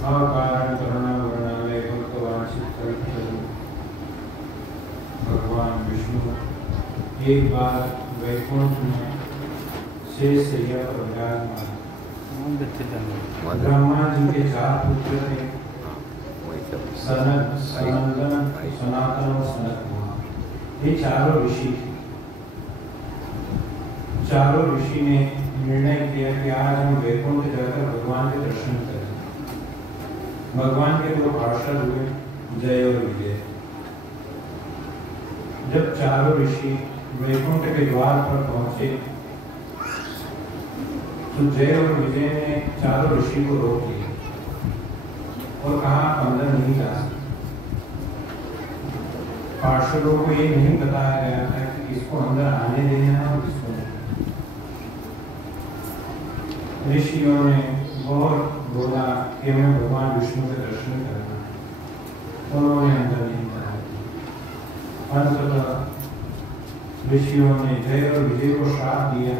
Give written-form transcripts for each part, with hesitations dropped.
अकारण करुणा वर्णालय भक्तवांछित कल्पतरु भगवान विष्णु एक बार वैकुंठ में शेष सैया पर विराजमान। ब्रह्मा जी के 4 पुत्र थे, सनक, सनंदन, सनातन और सनक कुमार। ये चारों ऋषि थे। चारों ऋषि ने निर्णय किया कि आज हम वैकुंठ जाकर भगवान के दर्शन करें। भगवान के 2 पार्षद हुए, जय और विजय। जब चारों ऋषि वैकुंठ के द्वार पर पहुंचे तो जय और विजय ने चारों ऋषि को रोक लिया और कहा आप अंदर नहीं जा सकते। पार्षदों को ये नहीं बताया गया था कि किसको अंदर आने देना है और किसको नहीं। ऋषियों ने बहुत बोला कि हमें भगवान विष्णु के दर्शन करना है, उन्होंने अंदर नहीं कराया। अंततः ऋषियों ने जय और विजय को श्राप दिया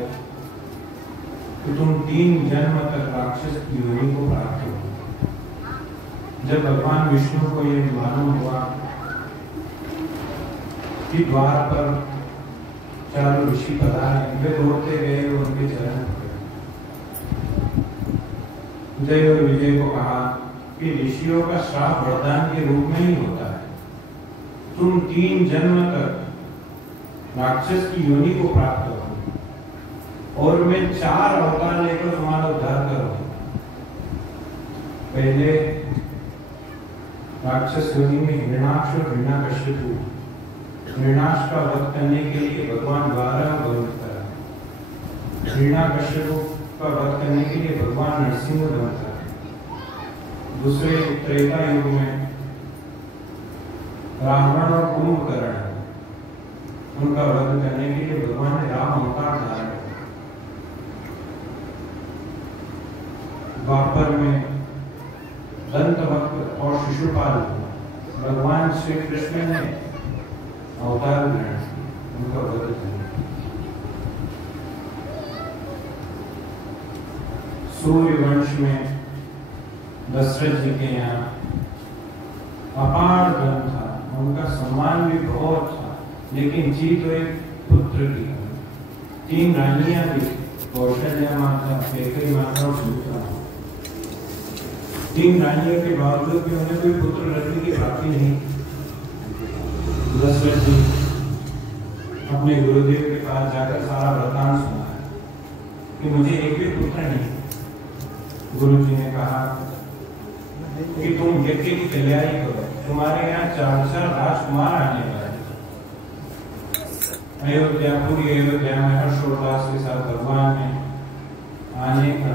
कि तुम 3 जन्म तक राक्षस की योनि को प्राप्त हो। जब भगवान विष्णु को यह मालूम हुआ कि द्वार पर चारों ऋषि पधारे, वे दौड़ते गए और उनके चरण पकड़े। जय और विजय को कहा कि ऋषियों का श्राप वरदान के रूप में ही होता है। तुम 3 जन्म तक राक्षस की योनि को प्राप्त हो और मैं 4 अवतार लेकर तुम्हारा उद्धार करूंगा। पहले राक्षस योनि में हिरण्याक्ष और हिरण्यकश्यप। हिरण्याक्ष का वध करने के लिए भगवान 12 अवतार करा। हिरण्यकश्यप का वध करने के लिए भगवान नरसिंह अवतार करा। दूसरे त्रेता युग में रावण और कुंभकर्ण, उनका वध करने के लिए भगवान ने राम अवतार धारण किया। द्वापर में दंतवक्र और शिशुपाल, भगवान श्री कृष्ण ने अवतार ग्रहण किया, उनका वध किया। सूर्य वंश में दशरथ जी के यहाँ अपार धन था, उनका सम्मान भी बहुत था, लेकिन जी तो एक पुत्र की। 3 रानियां थी, कौशल्या माता, कैकेयी माता और सुमित्रा। 3 रानियों के बावजूद भी उन्हें कोई पुत्र रखने की प्राप्ति नहीं। दशरथ जी अपने गुरुदेव के पास जाकर सारा वृतांत सुनाया कि मुझे एक भी पुत्र नहीं। गुरु जी ने कहा कि तुम यज्ञ की तैयारी करो, तुम्हारे यहाँ 4 राजकुमार आने वाले। अयोध्या, पूरी अयोध्या में हर्षोल्लास के साथ भगवान ने आने का,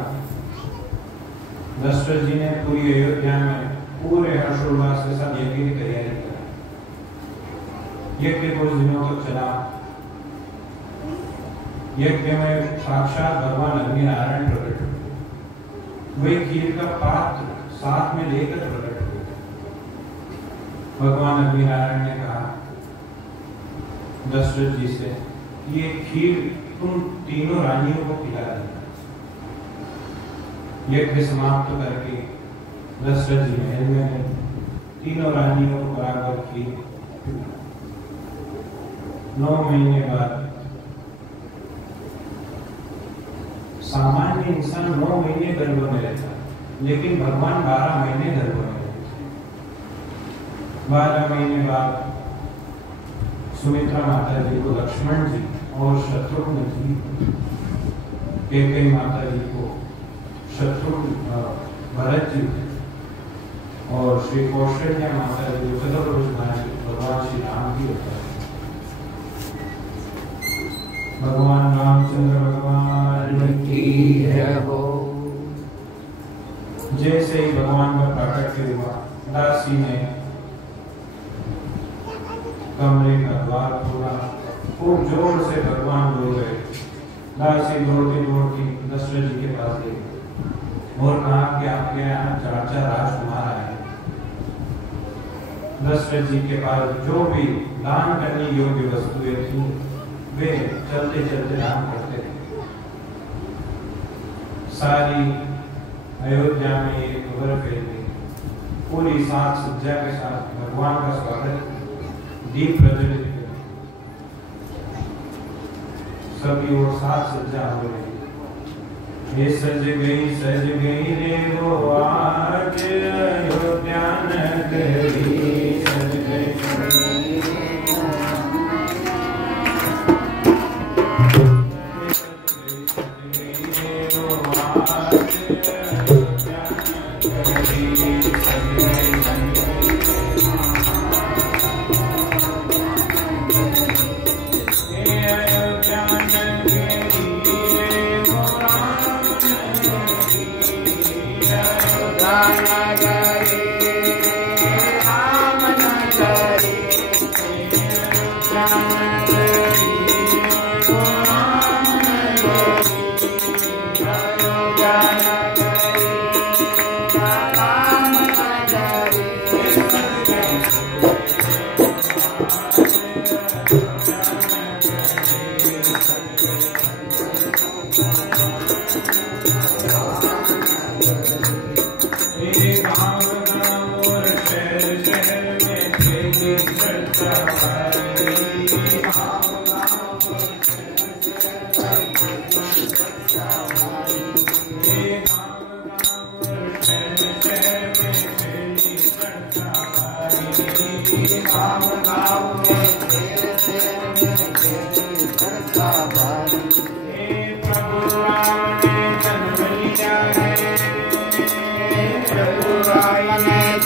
दशरथ जी ने पूरी अयोध्या में पूरे हर्षोल्लास के साथ यज्ञ की तैयारी करी। यज्ञ 2 दिनों तक चला। यज्ञ में साक्षात भगवान अग्निनारायण प्रकट हुए। वे खीर का पात्र साथ में लेकर प्रकट हुए। भगवान अग्निनारायण ने कहा दशरथ जी से, ये खीर तुम 3 रानियों को खिला देना। यज्ञ समाप्त करके दशरथ जी महल में गए, 3 रानियों को बराबर खीर। 9 महीने बाद, सामान्य इंसान 9 महीने गर्भ में रहता, लेकिन भगवान 12 महीने गर्भ में रहते। 12 महीने बाद सुमित्रा माता जी को लक्ष्मण जी और शत्रुघ्न जी, कैकेयी माता जी को शत्रुघ्न भरत जी और श्री कौशल्या माता जी को चतुर्भुज भगवान श्री राम जी होता है। भगवान रामचंद्र भगवान की जय हो। जैसे ही भगवान का प्राकट्य हुआ, दासी ने कमरे का द्वार खोला, खूब जोर से भगवान बोल गए। दासी दौड़ती दौड़ती दशरथ जी के पास गई और कहा कि आपके यहाँ 4 राजकुमार आए। दशरथ जी के पास जो भी दान करने योग्य वस्तुएं थी, वे चलते चलते दान करते थे। सारी अयोध्या में ये खबर फैल गई पूरी साज सज्जा के साथ भगवान का स्वागत, दीप प्रज्वलित किया, सभी ओर साज सज्जा हो रही। ये सज गई रे वो आज अयोध्या नगरी, सज गई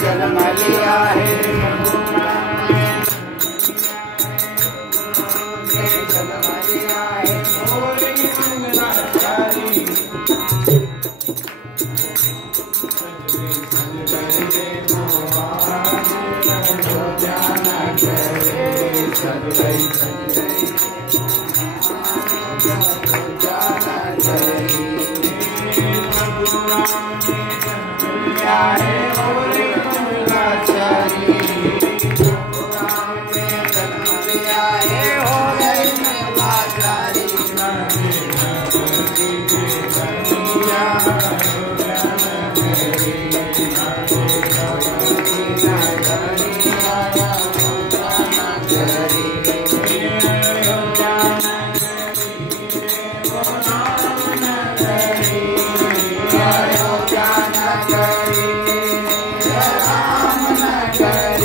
जन्म लिया है, जन्म लिया है, राम नगरी।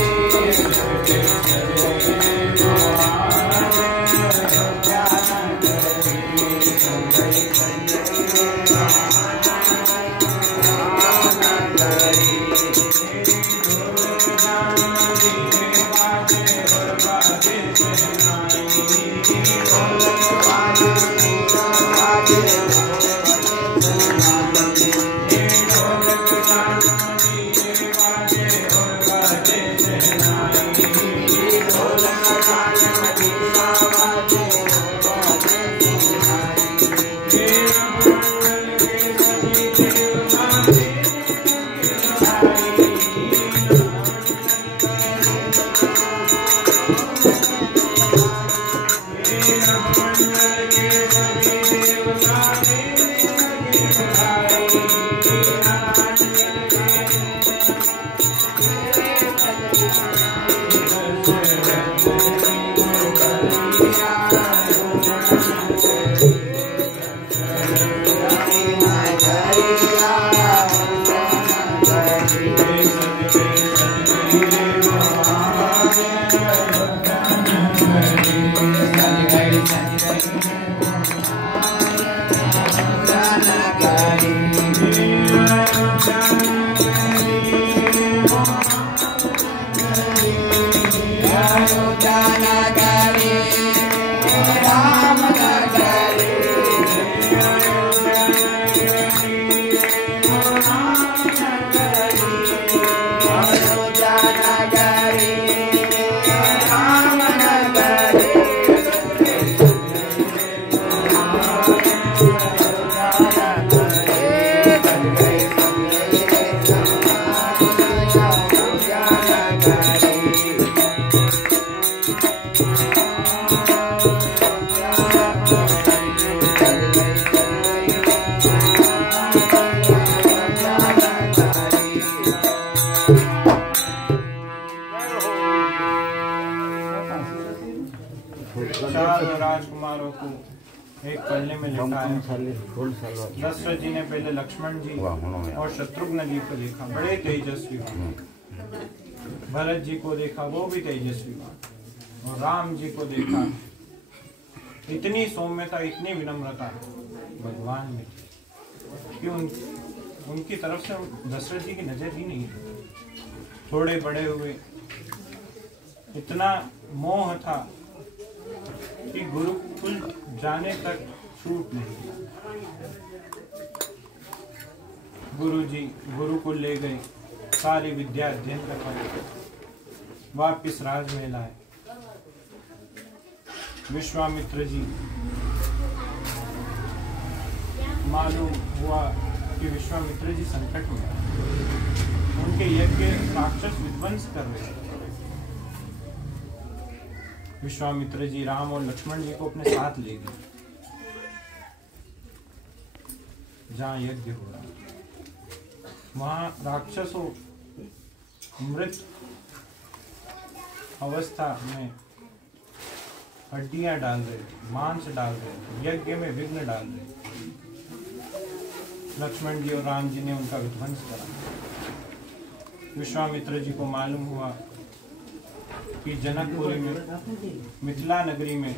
तले में लिटाया। दशरथ जी ने पहले लक्ष्मण जी और शत्रुघ्न जी को देखा, बड़े तेजस्वी। भरत जी को देखा, वो भी तेजस्वी। और राम जी को देखा, इतनी सौम्यता, इतनी विनम्रता भगवान में कि उनकी तरफ से दशरथ जी की नजर ही नहीं थी। थोड़े बड़े हुए, इतना मोह था कि गुरुकुल जाने तक छूट नहीं दिया। गुरुकुल ले गए, सारी विद्या अध्ययन करवाए, वापिस राजमहल आए। विश्वामित्र जी, मालूम हुआ कि विश्वामित्र जी संकट में, उनके यज्ञ राक्षस विध्वंस कर रहे थे। विश्वामित्र जी राम और लक्ष्मण जी को अपने साथ ले गए जहां यज्ञ हो रहा, वहां राक्षसों मृत अवस्था में हड्डियां डाल रहे थे, मांस डाल रहे थे, यज्ञ में विघ्न डाल रहे थे। लक्ष्मण जी और राम जी ने उनका विध्वंस करा। विश्वामित्र जी को मालूम हुआ कि जनकपुरी में, मिथिला नगरी में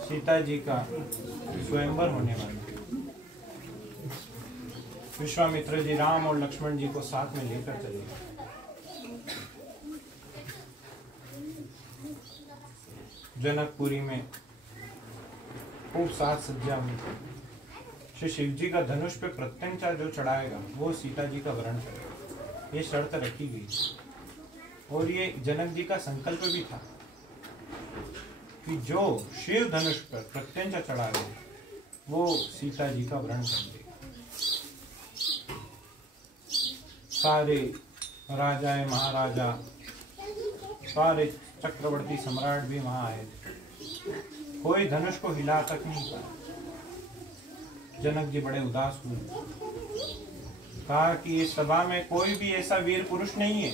सीता जी का स्वयंवर होने वाला। विश्वामित्र जी राम और लक्ष्मण जी को साथ में लेकर चले गए। जनकपुरी में खूब साज सज्जा हुई। श्री शिव जी का धनुष पे प्रत्यंचा जो चढ़ाएगा वो सीता जी का वरण करेगा, ये शर्त रखी गई। और ये जनक जी का संकल्प भी था कि जो शिव धनुष पर प्रत्यंचा चढ़ाएगा वो सीता जी का वरण करेगा। सारे राजाएं, महाराजा, सारे चक्रवर्ती सम्राट भी वहां आए थे। कोई धनुष को हिला तक नहीं पाया। जनक जी बड़े उदास हुए, कहा कि इस सभा में कोई भी ऐसा वीर पुरुष नहीं है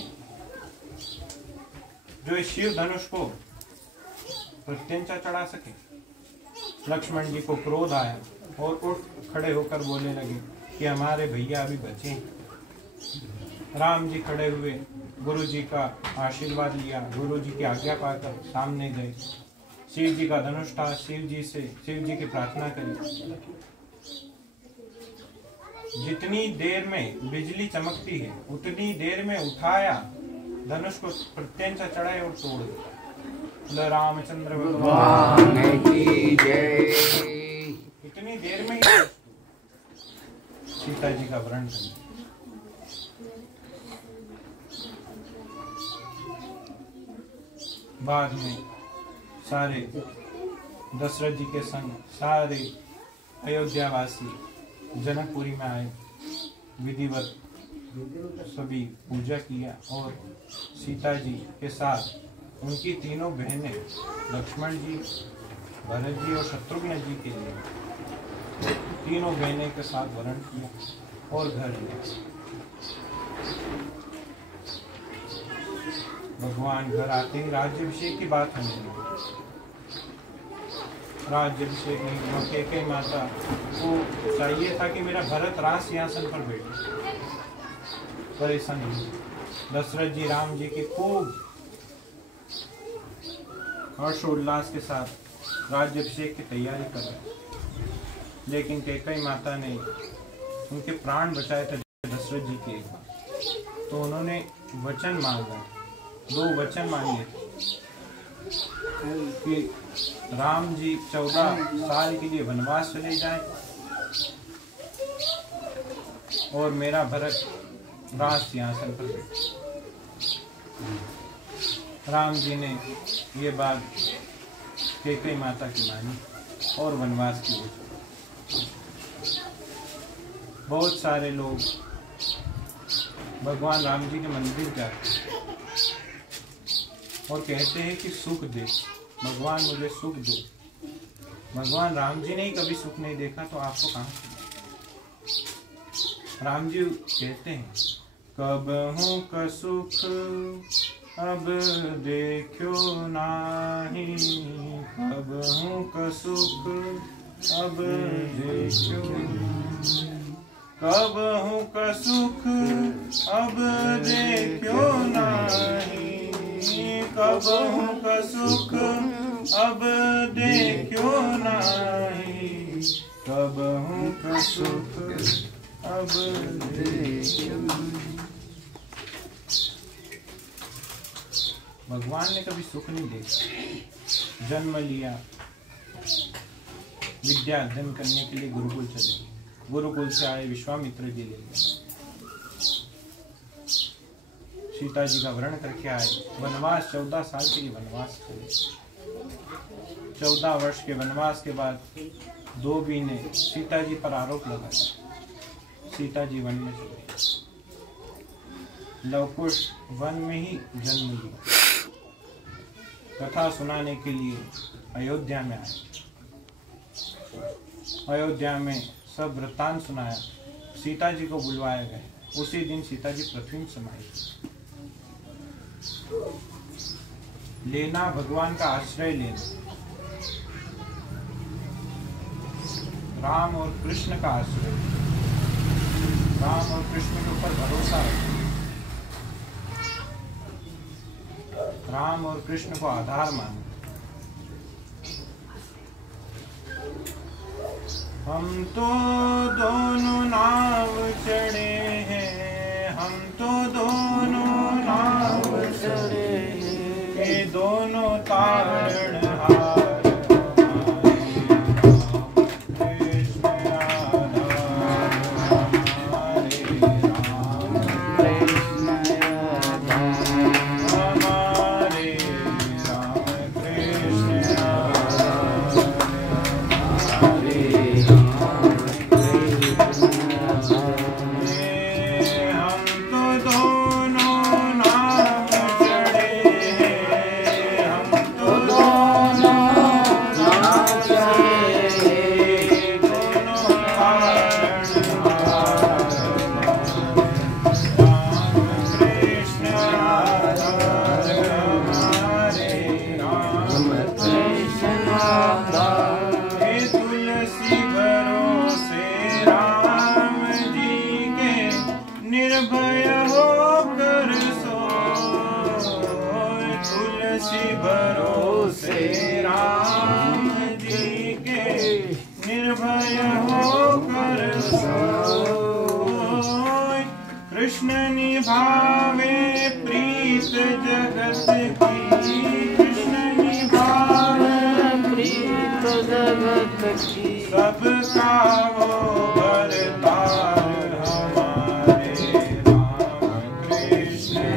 जो इस शिव धनुष को प्रत्यंचा चढ़ा सके। लक्ष्मण जी को क्रोध आया और उठ खड़े होकर बोलने लगे कि हमारे भैया अभी बचे। राम जी खड़े हुए, गुरु जी का आशीर्वाद लिया, गुरु जी की आज्ञा पाकर सामने गए। शिव जी का धनुष था, शिव जी की प्रार्थना करी। जितनी देर में बिजली चमकती है उतनी देर में उठाया, धनुष को प्रत्यंचा चढ़ाए और तोड़ दिया। रामचंद्र भगवान की जय। इतनी देर में ही सीता जी का वरण कर। बाद में सारे दशरथ जी के संग सारे अयोध्यावासी जनकपुरी में आए, विधिवत सभी पूजा किया और सीता जी के साथ उनकी तीनों बहनें लक्ष्मण जी, भरत जी और शत्रुघ्न जी के लिए तीनों बहनें के साथ वरण किया और घर लिया। भगवान घर आते ही राज्याभिषेक की बात होने लगी। राज्याभिषेक में कैकेयी माता को चाहिए था कि मेरा भरत राज सिंहासन पर बैठे, पर ऐसा नहीं। दशरथ जी राम जी की खूब हर्षोल्लास के साथ राज्याभिषेक की तैयारी कर रहे, लेकिन कैकेयी माता ने उनके प्राण बचाए थे दशरथ जी के। तो उन्होंने वचन मांगा, 2 वचन मांगे कि राम जी 14 साल के लिए वनवास चले जाएं और मेरा भरत राज सिंहासन पर बैठे। राम जी ने ये बात कैकेयी माता की मानी और वनवास की घोषणा। बहुत सारे लोग भगवान राम जी के मंदिर जाते और कहते हैं कि सुख दे भगवान, मुझे सुख दो। भगवान राम जी ने ही कभी सुख नहीं देखा तो आपको कहाँ से? राम जी कहते हैं, कब हूँ का सुख अब देखो नाही, कब हूँ का सुख अब देखो कबहु का सुख अब देखो नाही, कबहु का सुख अब देखो नाही, कबहु का सुख अब देखो। भगवान ने कभी सुख नहीं देखा। जन्म लिया, विद्या अध्ययन करने के लिए गुरुकुल चले, गुरुकुल से आए विश्वामित्र जी ले गए, सीता जी का वर्ण करके आए, वनवास 14 साल के लिए वनवास करे। 14 वर्ष के वनवास के बाद धोबी ने सीता जी पर आरोप लगाया, सीता जी वन में चले, लवकुश वन में ही जन्म लिया। कथा सुनाने के लिए अयोध्या में आए, अयोध्या में सब वृत्तांत सुनाया, सीता जी को बुलवाया गया। उसी दिन सीता जी पृथ्वी में समाई। लेना भगवान का आश्रय लेना, राम और कृष्ण का आश्रय, राम और कृष्ण के ऊपर भरोसा रखना, राम और कृष्ण को आधार मानो। हम तो दोनों नाव चढ़े हैं, हम तो दोनों नाव चढ़े हैं, ये दोनों तारणहार भरोसे राम जी के निर्भय होकर सोए। कृष्ण निभावे प्रीत जगत की, कृष्ण निभावे प्रीत जगत की, सबका वो भरतार हमारे राम कृष्ण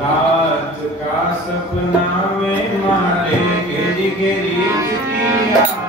रात का सपना में मारे गिरी गिरी चुकी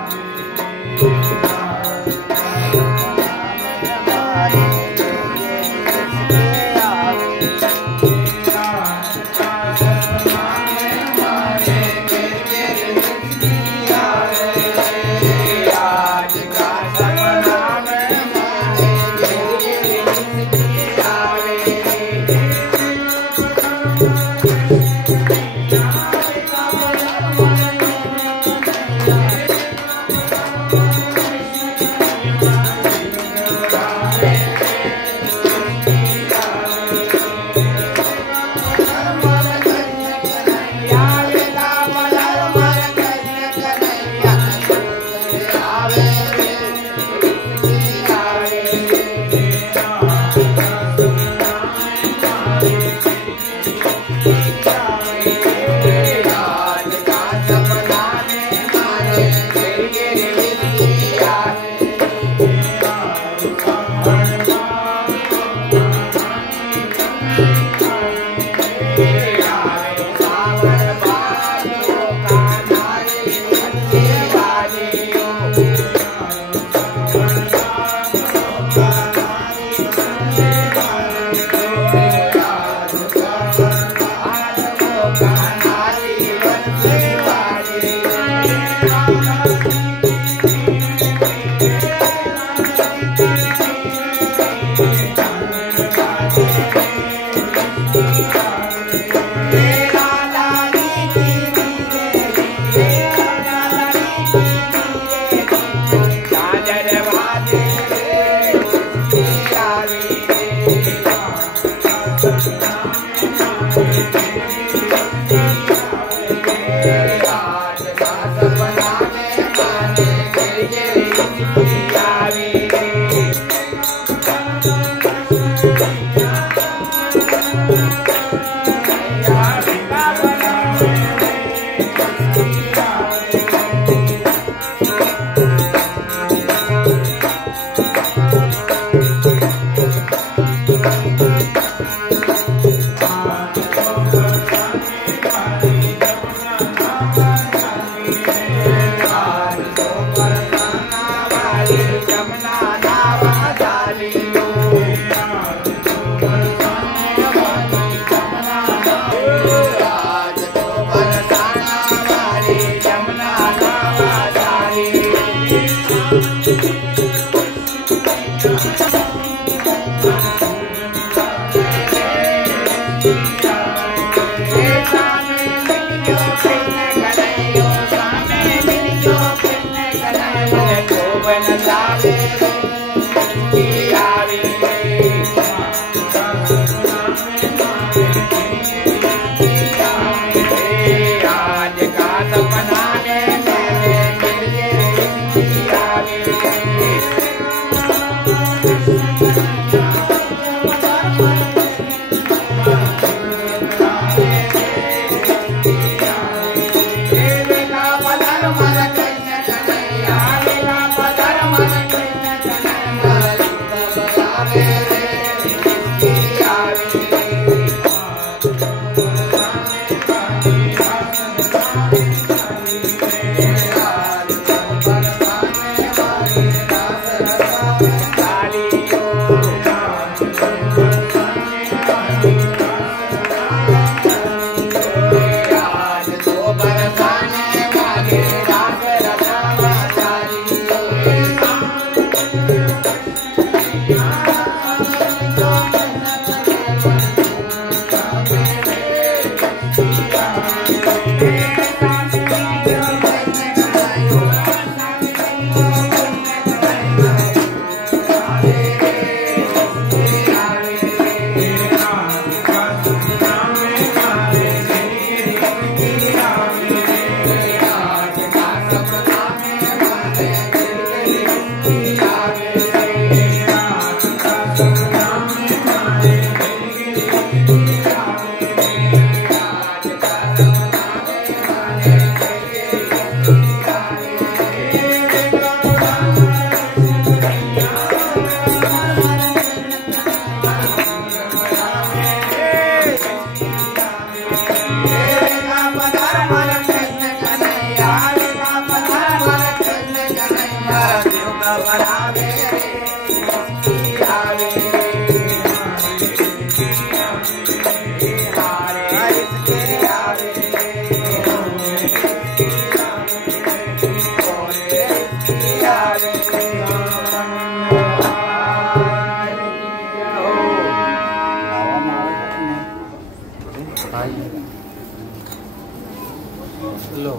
लो